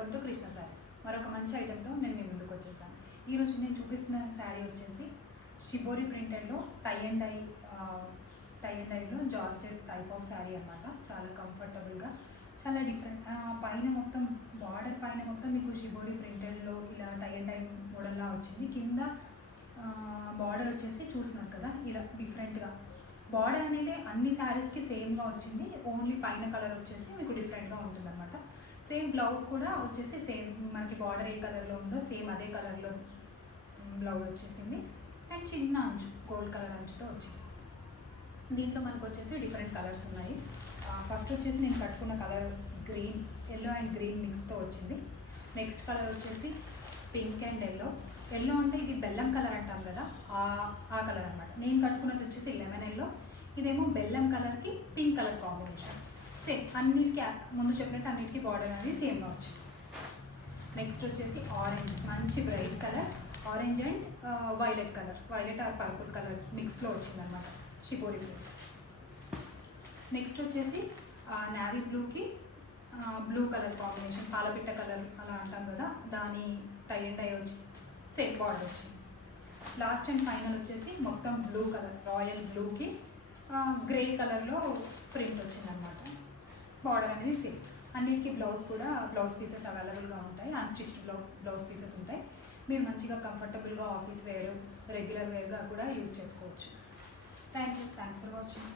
Welcome to Krishna saris. మరొక మంచి ఐటెంతో నేను మీ ముందుకు వచ్చేసాను. ఈరోజు నేను చూపిస్తున్న శారీ వచ్చేసి షిబోరి ప్రింటెడ్లో టై అండ్ డైలో జార్జెట్ టైప్ ఆఫ్ శారీ అనమాట. చాలా కంఫర్టబుల్గా, చాలా డిఫరెంట్. పైన మొత్తం బార్డర్ పైన మొత్తం మీకు షిబోరి ప్రింటెడ్లో ఇలా టై అండ్ డై మోడల్లా వచ్చింది. కింద బార్డర్ వచ్చేసి చూస్తున్నారు కదా, ఇలా డిఫరెంట్గా బార్డర్ అనేది అన్ని శారీస్కి సేమ్గా వచ్చింది. ఓన్లీ పైన కలర్ వచ్చేసి మీకు డిఫరెంట్గా ఉంటుంది అనమాట. సేమ్ బ్లౌజ్ కూడా వచ్చేసి సేమ్ మనకి బార్డర్ ఏ కలర్లో ఉందో సేమ్ అదే కలర్లో బ్లౌజ్ వచ్చేసింది. అండ్ చిన్న అంచు గోల్డ్ కలర్ అంచుతో వచ్చింది. దీంట్లో మనకు వచ్చేసి డిఫరెంట్ కలర్స్ ఉన్నాయి. ఫస్ట్ వచ్చేసి నేను కట్టుకున్న colour green, yellow and green మిక్స్తో వచ్చింది. నెక్స్ట్ కలర్ వచ్చేసి పింక్ అండ్ ఎల్లో అంటే ఇది బెల్లం కలర్ అంటాం కదా, ఆ కలర్ అనమాట. నేను కట్టుకున్నది వచ్చేసి లెమన్ ఎల్లో, ఇదేమో బెల్లం కలర్కి పింక్ కలర్ కాంబినేషన్. సేమ్ అన్నిటికీ ముందు చెప్పినట్టు అన్నిటికీ బార్డర్ అనేది సేమ్గా వచ్చింది. నెక్స్ట్ వచ్చేసి ఆరెంజ్, మంచి bright colour, orange and violet colour, violet or purple colour మిక్స్లో వచ్చిందనమాట షిబోరి బ్లూ. నెక్స్ట్ వచ్చేసి నావీ బ్లూకి బ్లూ కలర్ కాంబినేషన్, పాలపిట్ట కలర్ అలా అంటాం కదా, దాని టై అండ్ డై వచ్చి సేమ్ బార్డర్ వచ్చింది. లాస్ట్ అండ్ ఫైనల్ వచ్చేసి మొత్తం బ్లూ కలర్, రాయల్ బ్లూకి గ్రే కలర్లో ప్రింట్ వచ్చిందనమాట. బార్డర్ అనేది సేమ్. అన్నిటికీ బ్లౌజ్ పీసెస్ అవైలబుల్గా ఉంటాయి. అన్స్టిచ్డ్ బ్లౌజ్ పీసెస్ ఉంటాయి. మీరు మంచిగా కంఫర్టబుల్గా ఆఫీస్ వేర్, రెగ్యులర్ వేర్గా కూడా యూజ్ చేసుకోవచ్చు. Thanks for watching.